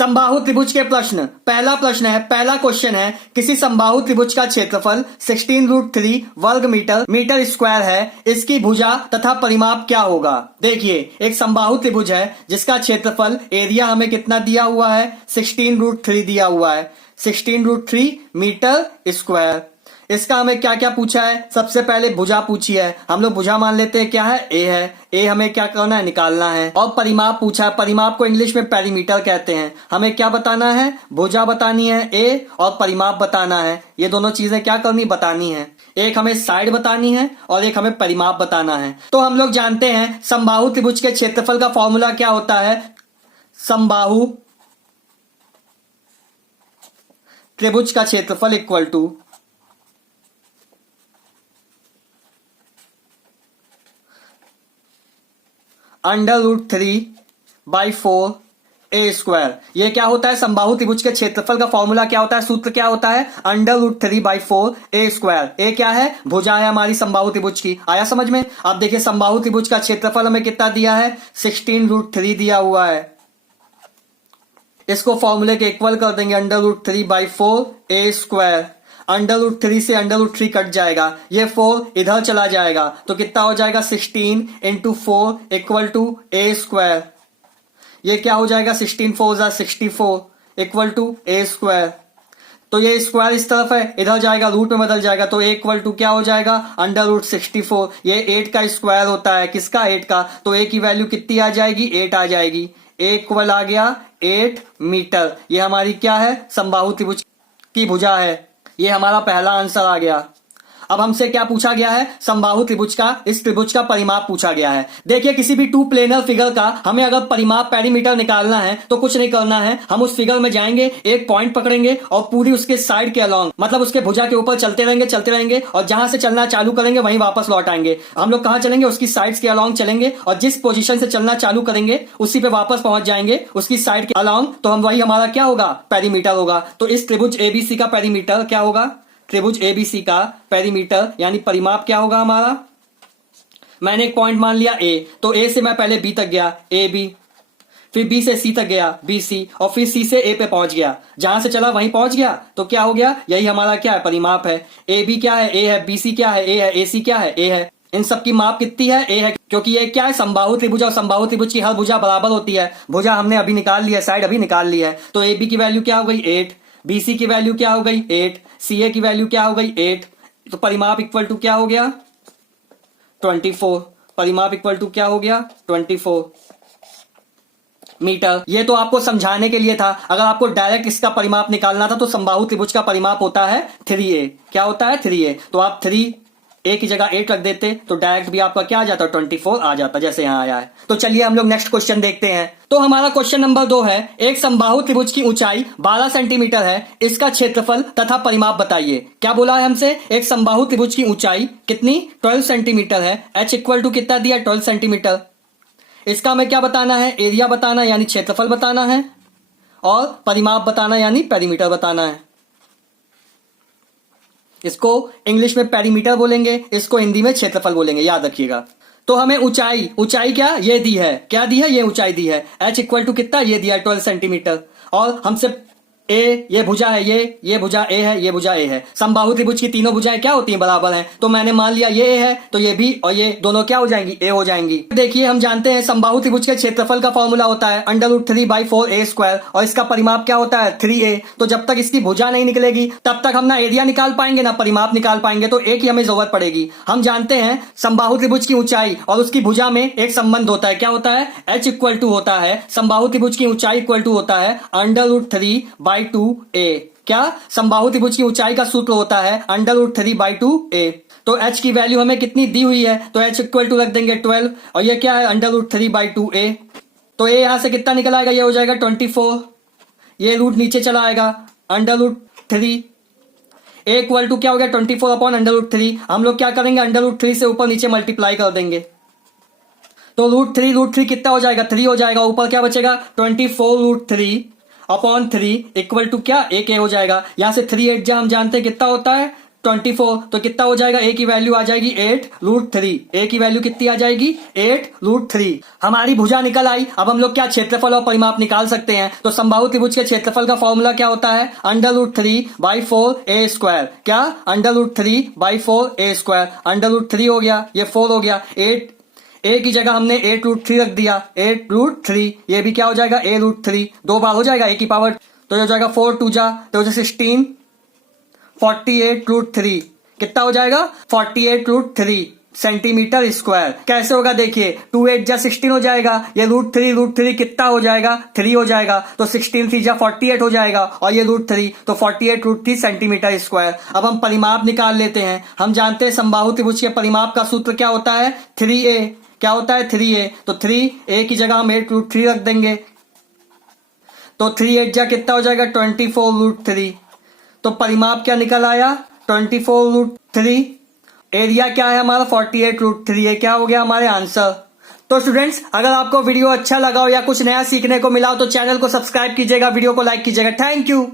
समबाहु त्रिभुज के प्रश्न। पहला प्रश्न है, पहला क्वेश्चन है, किसी समबाहु त्रिभुज का क्षेत्रफल 16√3 वर्ग मीटर स्क्वायर है, इसकी भुजा तथा परिमाप क्या होगा। देखिए, एक समबाहु त्रिभुज है जिसका क्षेत्रफल एरिया हमें कितना दिया हुआ है, 16√3 दिया हुआ है, 16√3 मीटर स्क्वायर। इसका हमें क्या क्या पूछा है, सबसे पहले भुजा पूछी है, हम लोग भुजा मान लेते हैं, क्या है, ए है, ए हमें क्या करना है, निकालना है। और परिमाप पूछा है, परिमाप को इंग्लिश में पेरीमीटर कहते हैं। हमें क्या बताना है, भुजा बतानी है ए, और परिमाप बताना है। ये दोनों चीजें क्या करनी, बतानी है। एक हमें साइड बतानी है और एक हमें परिमाप बताना है। तो हम लोग जानते हैं समबाहु त्रिभुज के क्षेत्रफल का फॉर्मूला क्या होता है। समबाहु त्रिभुज का क्षेत्रफल इक्वल टू √3/4 ए स्क्वायर। ये क्या होता है, समबाहु त्रिभुज के क्षेत्रफल का फॉर्मूला क्या होता है, सूत्र क्या होता है, √3/4 ए स्क्वायर। ए क्या है, भुजा है हमारी समबाहु त्रिभुज की। आया समझ में। अब देखिए, समबाहु त्रिभुज का क्षेत्रफल हमें कितना दिया है, 16√3 दिया हुआ है। इसको फॉर्मूले के इक्वल कर देंगे, √3/4 ए स्क्वायर। √3 से √3 कट जाएगा, ये 4 इधर चला जाएगा, तो कितना हो जाएगा, 16 × 4 = ए स्क्वायर। ये क्या हो जाएगा, 16 4 = 64 = ए स्क्वायर। तो ये स्क्वायर इस तरफ है, इधर जाएगा, रूट में बदल जाएगा, तो ए इक्वल टू क्या हो जाएगा, √64। ये 8 का स्क्वायर होता है, किसका, 8 का। तो ए की वैल्यू कितनी आ जाएगी, 8 आ जाएगी। ए इक्वल आ गया 8 मीटर। ये हमारी क्या है, समबाहु त्रिभुज की भुजा है। ये हमारा पहला आंसर आ गया। अब हमसे क्या पूछा गया है, समबाहु त्रिभुज का, इस त्रिभुज का परिमाप पूछा गया है। देखिए, किसी भी टू प्लेनर फिगर का हमें अगर परिमाप पेरीमीटर निकालना है तो कुछ नहीं करना है, हम उस फिगर में जाएंगे, एक पॉइंट पकड़ेंगे और पूरी उसके साइड के अलोंग, मतलब उसके भुजा के ऊपर चलते रहेंगे और जहां से चलना चालू करेंगे वहीं वापस लौट आएंगे। हम लोग कहां चलेंगे, उसकी साइड्स के अलोंग चलेंगे, और जिस पोजीशन से चलना चालू करेंगे उसी पे वापस पहुंच जाएंगे, उसकी साइड के अलोंग। तो हम वही हमारा क्या होगा, पेरीमीटर होगा। तो इस त्रिभुज एबीसी का पेरीमीटर क्या होगा, त्रिभुज एबीसी का पेरीमीटर यानी परिमाप क्या होगा हमारा। मैंने एक पॉइंट मान लिया ए, तो ए से मैं पहले बी तक गया, ए बी, फिर बी से सी तक गया, बी सी, और फिर सी से ए पे पहुंच गया, जहां से चला वहीं पहुंच गया, तो क्या हो गया, यही हमारा क्या है, परिमाप है। ए बी क्या है, ए है, बी सी क्या है, ए है, ए सी क्या है, ए है। इन सब की माप कितनी है, ए है, क्योंकि ये क्या है, समबाहु त्रिभुज, और समबाहु त्रिभुज की हर भुजा बराबर होती है। भुजा हमने अभी निकाल लिया, साइड अभी निकाल ली है। तो ए बी की वैल्यू क्या हो गई, 8, बी सी की वैल्यू क्या हो गई, 8, सी ए की वैल्यू क्या हो गई, 8। तो परिमाप इक्वल टू क्या हो गया, 24। परिमाप इक्वल टू क्या हो गया, 24 मीटर। ये तो आपको समझाने के लिए था। अगर आपको डायरेक्ट इसका परिमाप निकालना था तो समबाहु त्रिभुज का परिमाप होता है 3a। क्या होता है, 3a। तो आप 3a की जगह 8 रख देते तो डायरेक्ट भी आपका क्या आ जाता, 24 आ जाता, जैसे यहां आया है। तो चलिए हम लोग नेक्स्ट क्वेश्चन देखते हैं। तो हमारा क्वेश्चन नंबर 2 है, एक समबाहु त्रिभुज की ऊंचाई 12 सेंटीमीटर है, इसका क्षेत्रफल तथा परिमाप बताइए। क्या बोला है हमसे, एक समबाहु त्रिभुज की ऊंचाई कितनी, 12 सेंटीमीटर है, h इक्वल टू कितना दिया, 12 सेंटीमीटर। इसका हमें क्या बताना है, एरिया बताना यानी क्षेत्रफल बताना है, और परिमाप बताना यानी पेरीमीटर बताना है। इसको इंग्लिश में पेरीमीटर बोलेंगे, इसको हिंदी में क्षेत्रफल बोलेंगे, याद रखिएगा। तो हमें ऊंचाई क्या ये दी है, क्या दी है, ये ऊंचाई दी है, h इक्वल टू कितना, ये दिया है 12 सेंटीमीटर। और हमसे ए, ये भुजा है, ये भुजा ए है, ये भुजा ए है। समबाहु त्रिभुज की तीनों भुजाएं क्या होती हैं, बराबर हैं। तो मैंने मान लिया ये ए है, तो ये भी और ये दोनों क्या हो जाएंगी, ए हो जाएंगी। देखिए, हम जानते हैं समबाहु त्रिभुज के क्षेत्रफल का फॉर्मूला होता है √3/4 ए स्क्वायर, और इसका परिमाप क्या होता है, 3a। तो जब तक इसकी भुजा नहीं निकलेगी तब तक हम ना एरिया निकाल पाएंगे ना परिमाप निकाल पाएंगे, तो एक ही हमें जरूरत पड़ेगी। हम जानते हैं समबाहु त्रिभुज की ऊंचाई और उसकी भुजा में एक संबंध होता है, क्या होता है, h इक्वल टू होता है, समबाहु त्रिभुज की ऊंचाई इक्वल टू होता है √3/2a। क्या, समबाहु त्रिभुज की ऊंचाई का सूत्र होता है √3/2a। तो h की वैल्यू हमें कितनी दी हुई है, तो h इक्वल टू रख देंगे 12, और ये क्या है, √3/2a। तो a यहां से कितना निकल आएगा, ये हो जाएगा 24, ये रूट नीचे चला आएगा, √3। a इक्वल टू क्या हो गया, 24/√3। हम लोग क्या करेंगे, √3 से ऊपर नीचे मल्टीप्लाई कर देंगे, तो √3 कितना हो जाएगा, 3 हो जाएगा। ऊपर क्या बचेगा, 24√3/3 इक्वल टू क्या, 1a हो जाएगा। यहां से 3 8 हम जानते हैं कितना होता है, 24, तो कितना हो जाएगा, ए की वैल्यू आ जाएगी 8√3। ए की वैल्यू कितनी आ जाएगी, 8√3। हमारी भुजा निकल आई। अब हम लोग क्या क्षेत्रफल और परिमाप निकाल सकते हैं। तो समबाहु त्रिभुज के क्षेत्रफल का फॉर्मूला क्या होता है, √3/4a²। क्या, √3/4a²। √3 हो गया, ये 4 हो गया, 8 ए की जगह हमने 8√3 रख दिया, 8√3। ये भी क्या हो जाएगा, a√3। 2 बार हो जाएगा ए की पावर, तो ये हो जाएगा 4 2 जा, तो 16, 48√3। कितना हो जाएगा, 48√3 सेंटीमीटर स्क्वायर। कैसे होगा देखिए, 2 8 जा 16 हो जाएगा, ये √3 कितना हो जाएगा, 3 हो जाएगा, तो 16 3 जा 48 हो जाएगा, और ये √3, तो 48√3 सेंटीमीटर स्क्वायर। अब हम परिमाप निकाल लेते हैं। हम जानते हैं समबाहु त्रिभुज के परिमाप का सूत्र क्या होता है, 3a। क्या होता है, 3a। तो 3a की जगह हम 8√3 रख देंगे, तो 3 8 जा कितना हो जाएगा, 24√3। तो परिमाप क्या निकल आया, 24√3। एरिया क्या है हमारा, 48√3। ये क्या हो गया हमारे आंसर। तो स्टूडेंट्स, अगर आपको वीडियो अच्छा लगा हो या कुछ नया सीखने को मिला हो तो चैनल को सब्सक्राइब कीजिएगा, वीडियो को लाइक कीजिएगा। Thank you.